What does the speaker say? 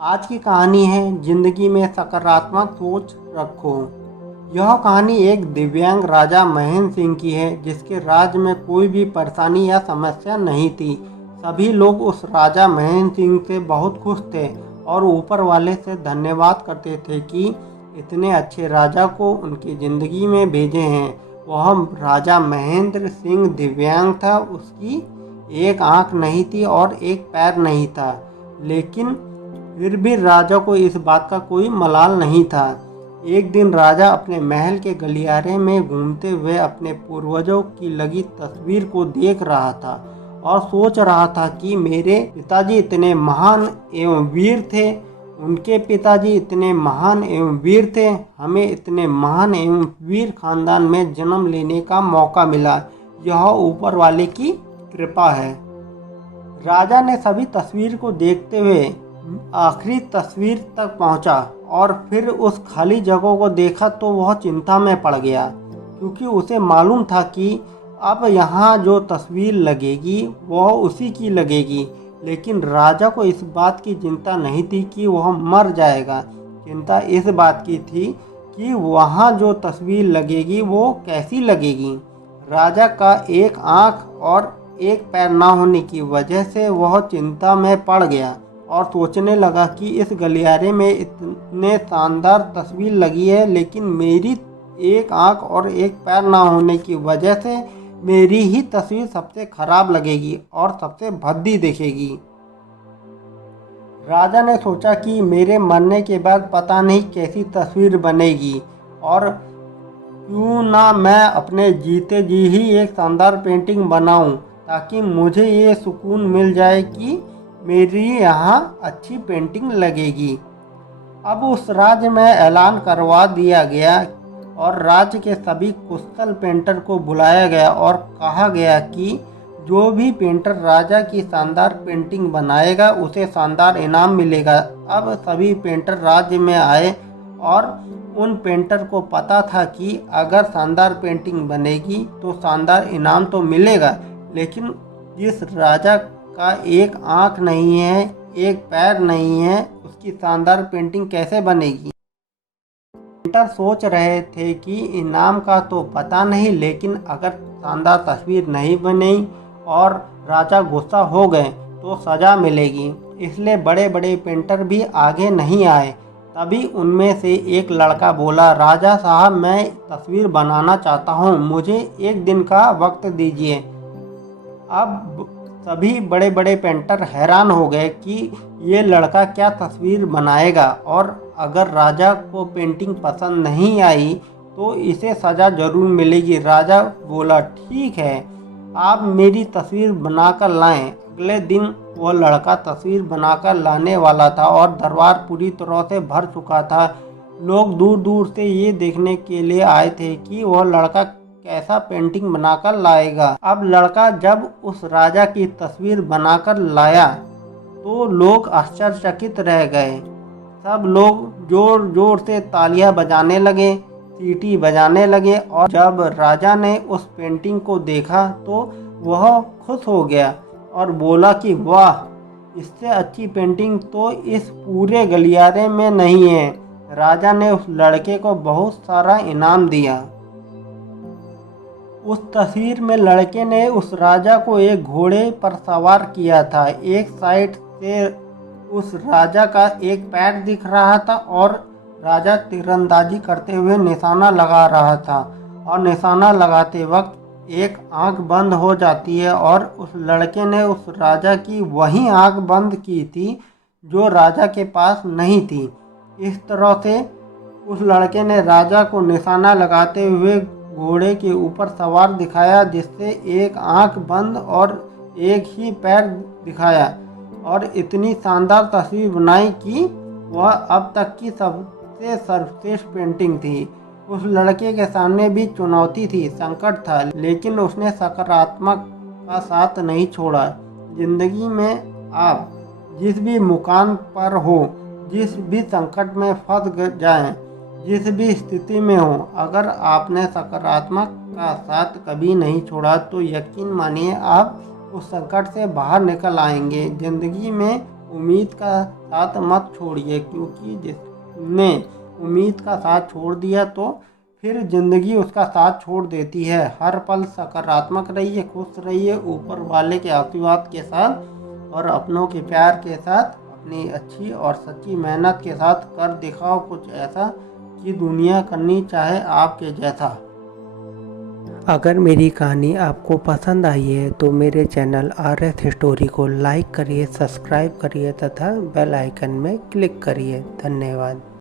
आज की कहानी है जिंदगी में सकारात्मक सोच रखो। यह कहानी एक दिव्यांग राजा महेंद्र सिंह की है जिसके राज्य में कोई भी परेशानी या समस्या नहीं थी। सभी लोग उस राजा महेंद्र सिंह से बहुत खुश थे और ऊपर वाले से धन्यवाद करते थे कि इतने अच्छे राजा को उनकी ज़िंदगी में भेजे हैं। वह राजा महेंद्र सिंह दिव्यांग था, उसकी एक आंख नहीं थी और एक पैर नहीं था, लेकिन फिर भी राजा को इस बात का कोई मलाल नहीं था। एक दिन राजा अपने महल के गलियारे में घूमते हुए अपने पूर्वजों की लगी तस्वीर को देख रहा था और सोच रहा था कि मेरे पिताजी इतने महान एवं वीर थे, उनके पिताजी इतने महान एवं वीर थे, हमें इतने महान एवं वीर खानदान में जन्म लेने का मौका मिला। यह ऊपर वाले की कृपा है। राजा ने सभी तस्वीर को देखते हुए आखिरी तस्वीर तक पहुंचा और फिर उस खाली जगह को देखा तो वह चिंता में पड़ गया, क्योंकि उसे मालूम था कि अब यहाँ जो तस्वीर लगेगी वह उसी की लगेगी। लेकिन राजा को इस बात की चिंता नहीं थी कि वह मर जाएगा। चिंता इस बात की थी कि वहाँ जो तस्वीर लगेगी वो कैसी लगेगी। राजा का एक आँख और एक पैर ना होने की वजह से वह चिंता में पड़ गया और सोचने लगा कि इस गलियारे में इतने शानदार तस्वीर लगी है, लेकिन मेरी एक आंख और एक पैर ना होने की वजह से मेरी ही तस्वीर सबसे खराब लगेगी और सबसे भद्दी दिखेगी। राजा ने सोचा कि मेरे मरने के बाद पता नहीं कैसी तस्वीर बनेगी, और क्यों ना मैं अपने जीते जी ही एक शानदार पेंटिंग बनाऊं, ताकि मुझे ये सुकून मिल जाए कि मेरी यहाँ अच्छी पेंटिंग लगेगी। अब उस राज्य में ऐलान करवा दिया गया और राज्य के सभी कुशल पेंटर को बुलाया गया और कहा गया कि जो भी पेंटर राजा की शानदार पेंटिंग बनाएगा उसे शानदार इनाम मिलेगा। अब सभी पेंटर राज्य में आए और उन पेंटर को पता था कि अगर शानदार पेंटिंग बनेगी तो शानदार इनाम तो मिलेगा, लेकिन जिस राजा का एक आंख नहीं है, एक पैर नहीं है, उसकी शानदार पेंटिंग कैसे बनेगी। पेंटर सोच रहे थे कि इनाम का तो पता नहीं, लेकिन अगर शानदार तस्वीर नहीं बनी और राजा गुस्सा हो गए तो सज़ा मिलेगी। इसलिए बड़े बड़े पेंटर भी आगे नहीं आए। तभी उनमें से एक लड़का बोला, राजा साहब, मैं तस्वीर बनाना चाहता हूँ, मुझे एक दिन का वक्त दीजिए। अब सभी बड़े बड़े पेंटर हैरान हो गए कि ये लड़का क्या तस्वीर बनाएगा, और अगर राजा को पेंटिंग पसंद नहीं आई तो इसे सज़ा ज़रूर मिलेगी। राजा बोला, ठीक है, आप मेरी तस्वीर बनाकर लाएं। अगले दिन वो लड़का तस्वीर बनाकर लाने वाला था और दरबार पूरी तरह से भर चुका था। लोग दूर दूर से ये देखने के लिए आए थे कि वह लड़का कैसा पेंटिंग बनाकर लाएगा। अब लड़का जब उस राजा की तस्वीर बनाकर लाया तो लोग आश्चर्यचकित रह गए। सब लोग जोर जोर से तालियां बजाने लगे, सीटी बजाने लगे, और जब राजा ने उस पेंटिंग को देखा तो वह खुश हो गया और बोला कि वाह, इससे अच्छी पेंटिंग तो इस पूरे गलियारे में नहीं है। राजा ने उस लड़के को बहुत सारा इनाम दिया। उस तस्वीर में लड़के ने उस राजा को एक घोड़े पर सवार किया था। एक साइड से उस राजा का एक पैर दिख रहा था और राजा तीरंदाजी करते हुए निशाना लगा रहा था, और निशाना लगाते वक्त एक आंख बंद हो जाती है, और उस लड़के ने उस राजा की वही आंख बंद की थी जो राजा के पास नहीं थी। इस तरह से उस लड़के ने राजा को निशाना लगाते हुए घोड़े के ऊपर सवार दिखाया, जिससे एक आंख बंद और एक ही पैर दिखाया, और इतनी शानदार तस्वीर बनाई कि वह अब तक की सबसे सर्वश्रेष्ठ पेंटिंग थी। उस लड़के के सामने भी चुनौती थी, संकट था, लेकिन उसने सकारात्मक का साथ नहीं छोड़ा। जिंदगी में आप जिस भी मुकाम पर हो, जिस भी संकट में फंस जाएं, जिस भी स्थिति में हो, अगर आपने सकारात्मक का साथ कभी नहीं छोड़ा तो यकीन मानिए आप उस संकट से बाहर निकल आएंगे। ज़िंदगी में उम्मीद का साथ मत छोड़िए, क्योंकि जिसने उम्मीद का साथ छोड़ दिया तो फिर ज़िंदगी उसका साथ छोड़ देती है। हर पल सकारात्मक रहिए, खुश रहिए, ऊपर वाले के आशीर्वाद के साथ और अपनों के प्यार के साथ, अपनी अच्छी और सच्ची मेहनत के साथ कर दिखाओ कुछ ऐसा कि दुनिया करनी चाहे आपके जैसा। अगर मेरी कहानी आपको पसंद आई है तो मेरे चैनल RS स्टोरी को लाइक करिए, सब्सक्राइब करिए तथा बेल आइकन में क्लिक करिए। धन्यवाद।